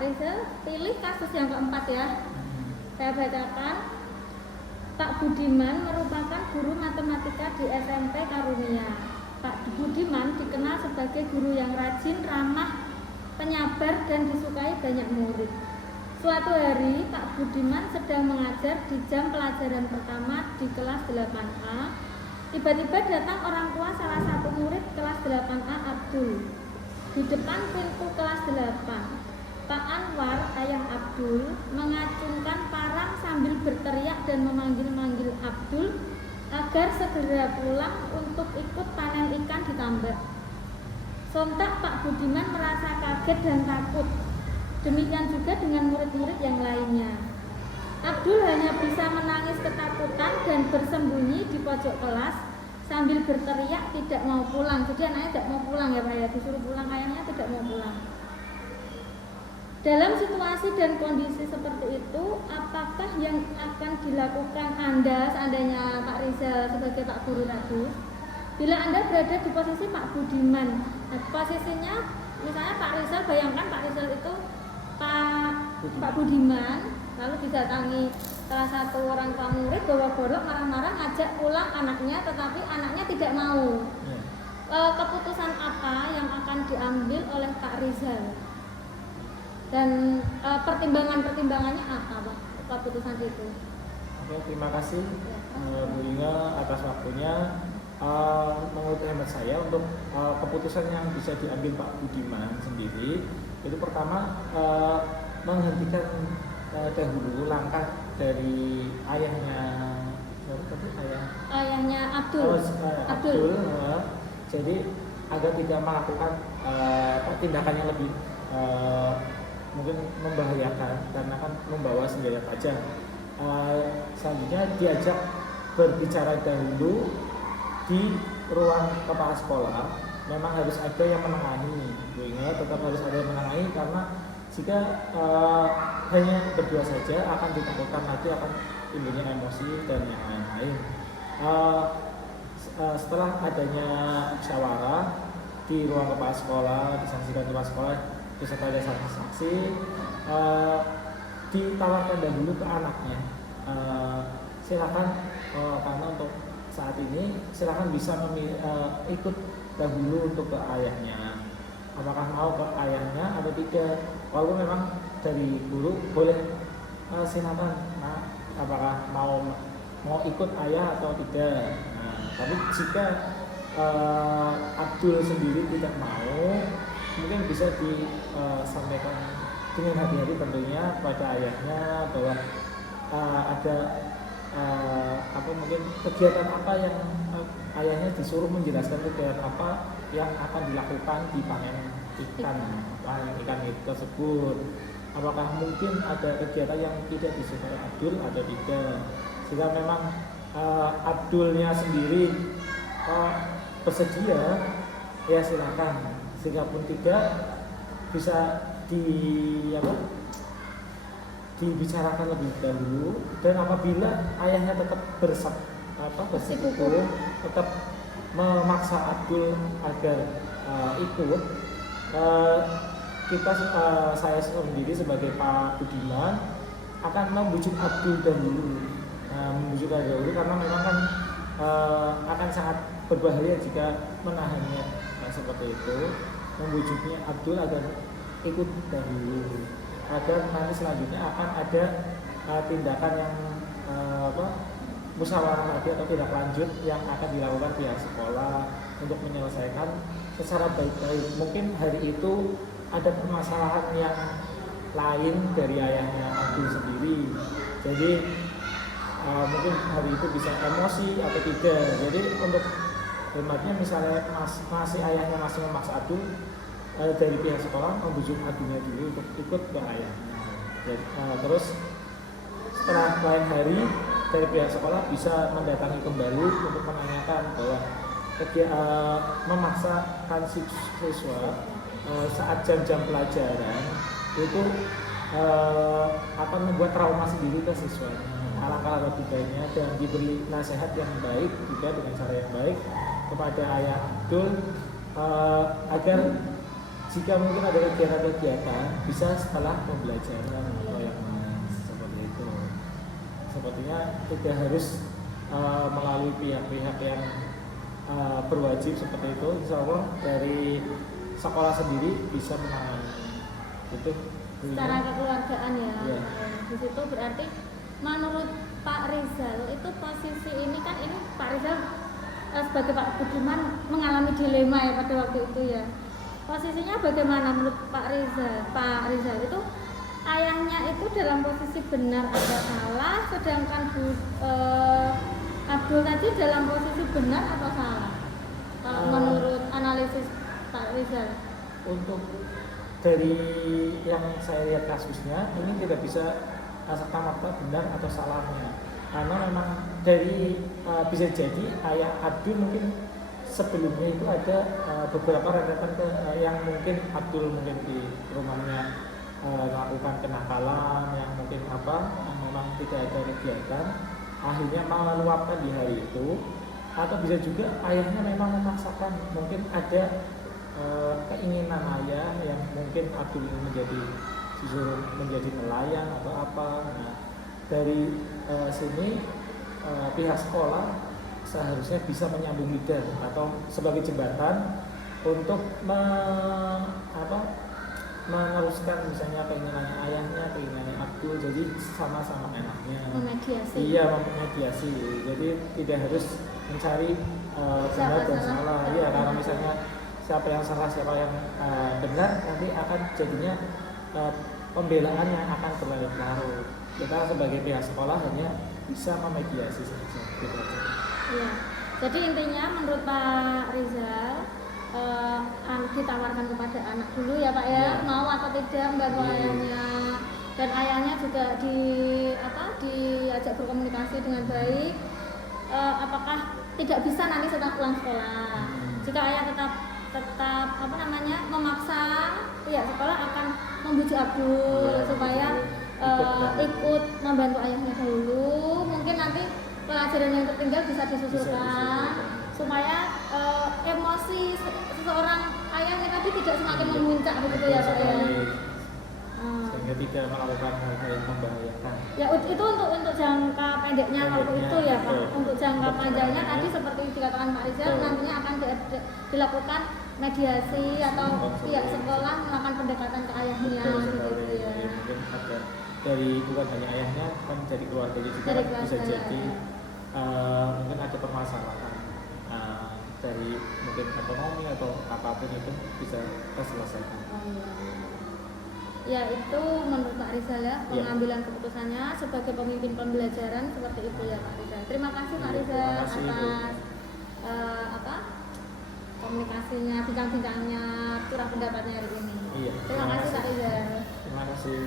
Rizal pilih kasus yang keempat ya. Saya bacakan. Pak Budiman merupakan guru matematika di SMP Karunia. Pak Budiman dikenal sebagai guru yang rajin, ramah, penyabar, dan disukai banyak murid. Suatu hari, Pak Budiman sedang mengajar di jam pelajaran pertama di kelas 8A. Tiba-tiba datang orang tua salah satu murid kelas 8A, Abdul. Di depan pintu kelas 8, Pak Anwar, ayah Abdul, mengacungkan parang sambil berteriak dan memanggil-manggil Abdul agar segera pulang untuk ikut panen ikan di tambak. Sontak Pak Budiman merasa kaget dan takut. Demikian juga dengan murid-murid yang lainnya. Abdul hanya bisa menangis ketakutan dan bersembunyi di pojok kelas sambil berteriak tidak mau pulang. Jadi anaknya tidak mau pulang ya Pak ya, disuruh pulang, ayahnya tidak mau pulang. Dalam situasi dan kondisi seperti itu, apakah yang akan dilakukan Anda seandainya Pak Rizal sebagai Pak Guru tadi? Bila Anda berada di posisi Pak Budiman, nah, posisinya misalnya Pak Rizal, bayangkan Pak Rizal itu Pak Budiman, lalu didatangi salah satu orang tua murid bawa golok marah-marah ngajak pulang anaknya, tetapi anaknya tidak mau. Keputusan apa yang akan diambil oleh Pak Rizal? Dan pertimbangannya apa Pak keputusan itu? Oke, terima kasih Bu Inga atas waktunya. Menurut hemat saya untuk keputusan yang bisa diambil Pak Budiman sendiri itu pertama menghentikan dahulu langkah dari ayahnya Abdul. Jadi agar tidak melakukan tindakan yang lebih mungkin membahayakan karena kan membawa senjata tajam. Selanjutnya diajak berbicara dahulu di ruang kepala sekolah. Memang harus ada yang menangani, Bu Inga, tetap harus ada yang menangani karena jika hanya berdua saja akan ditakutkan nanti akan timbulnya emosi dan yang lain-lain. Setelah adanya musyawarah di ruang kepala sekolah, disaksikan kepala sekolah beserta ada saksi-saksi, ditawarkan dahulu ke anaknya, silakan karena untuk saat ini silakan bisa ikut dahulu untuk ke ayahnya, apakah mau ke ayahnya atau tidak. Kalau memang dari guru boleh silakan, nah, apakah mau ikut ayah atau tidak. Tapi jika Abdul sendiri tidak mau, mungkin bisa disampaikan dengan hati-hati tentunya kepada ayahnya bahwa ada mungkin kegiatan apa yang ayahnya disuruh menjelaskan kegiatan apa yang akan dilakukan di panen ikan itu tersebut. Apakah mungkin ada kegiatan yang tidak disukai Abdul atau tidak, jika memang Abdulnya sendiri bersedia ya silakan, jika pun tidak bisa dibicarakan lebih dahulu, dan apabila ayahnya tetap bersikukuh tetap memaksa Abdul agar ikut, saya sendiri sebagai Pak Budiman akan membujuk Abdul dahulu, karena memang kan akan sangat berbahaya jika menahannya seperti itu. Membujuknya Abdul agar ikut dahulu, agar nanti selanjutnya akan ada tindakan yang musyawarah lagi atau tidak lanjut yang akan dilakukan pihak sekolah untuk menyelesaikan secara baik-baik. Mungkin hari itu ada permasalahan yang lain dari ayahnya Abdul sendiri, jadi mungkin hari itu bisa emosi atau tidak. Jadi untuk hematnya misalnya ayahnya masih memaksa Abdul, dari pihak sekolah membujuk Abdulnya dulu untuk ikut ke ayahnya. Terus setelah lain hari dari pihak sekolah bisa mendatangi kembali untuk menanyakan bahwa memaksakan siswa saat jam-jam pelajaran itu akan membuat trauma sendiri ke siswanya. Alangkah lebih baiknya dan diberi nasihat yang baik juga dengan cara yang baik kepada ayah Abdul, agar jika mungkin ada kegiatan-kegiatan bisa setelah pembelajaran atau yang lain seperti itu. Sepertinya tidak harus melalui pihak-pihak yang berwajib seperti itu. Insya Allah dari sekolah sendiri bisa menangani itu secara kekeluargaan ya. Iya. Di situ berarti menurut Pak Rizal itu posisi ini kan ini Pak Rizal sebagai Pak Budiman mengalami dilema ya pada waktu itu ya. Posisinya bagaimana menurut Pak Rizal? Pak Rizal itu ayahnya itu dalam posisi benar atau salah, sedangkan Abdul tadi dalam posisi benar atau salah? Kalau menurut analisis Pak Rizal? Untuk dari yang saya lihat kasusnya ini tidak bisa serta-merta benar atau salahnya, karena memang dari bisa jadi ayah Abdul mungkin sebelumnya itu ada beberapa rentetan yang mungkin Abdul mungkin di rumahnya melakukan kenakalan yang mungkin yang memang tidak ada kegiatan, akhirnya meluapkan di hari itu, atau bisa juga ayahnya memang memaksakan, mungkin ada keinginan ayah yang mungkin Abdul disuruh menjadi nelayan atau apa. Nah, dari sini pihak sekolah seharusnya bisa menyambung lidah atau sebagai jembatan untuk meneruskan misalnya keinginan ayahnya, keinginan Abdul, jadi sama-sama enaknya. Memediasi. Iya, memediasi. Jadi tidak harus mencari benar dan salah. Iya, karena misalnya siapa yang salah, siapa yang benar, nanti akan jadinya pembelaan yang akan berlarut-larut. Kita sebagai pihak sekolah hanya bisa memediasi saja. Iya. Jadi intinya menurut Pak Rizal ditawarkan kepada anak dulu ya Pak ya, mau atau tidak membantu ayahnya, dan ayahnya juga diajak berkomunikasi dengan baik. Apakah tidak bisa nanti setelah pulang sekolah? Jika ayah tetap memaksa, pihak sekolah akan membujuk Abdul supaya ikut membantu ayahnya dulu. Mungkin nanti pelajaran yang tertinggal bisa disusulkan supaya emosi seseorang ayahnya tadi tidak semakin memuncak begitu ya Pak ya. Sehingga tidak melakukan hal-hal yang membahayakan. Ya itu untuk jangka pendeknya waktu itu ya Pak. Untuk jangka panjangnya tadi seperti dikatakan Pak Rizal, nantinya akan dilakukan mediasi atau pihak sekolah melakukan pendekatan ke ayahnya gitu ya. Mungkin ada dari bukan hanya ayahnya, kan dari keluarganya juga Dari bisa keluarga, jadi mungkin ada permasalahan dari mungkin ekonomi atau apapun itu bisa terselesaikan. Ya itu menurut Pak Rizal ya, pengambilan keputusannya sebagai pemimpin pembelajaran seperti itu ya Pak Rizal. Terima kasih Pak Rizal atas komunikasinya, bincang-bincangnya, curah pendapatnya hari ini. Iya, Terima kasih Pak Rizal. Terima kasih.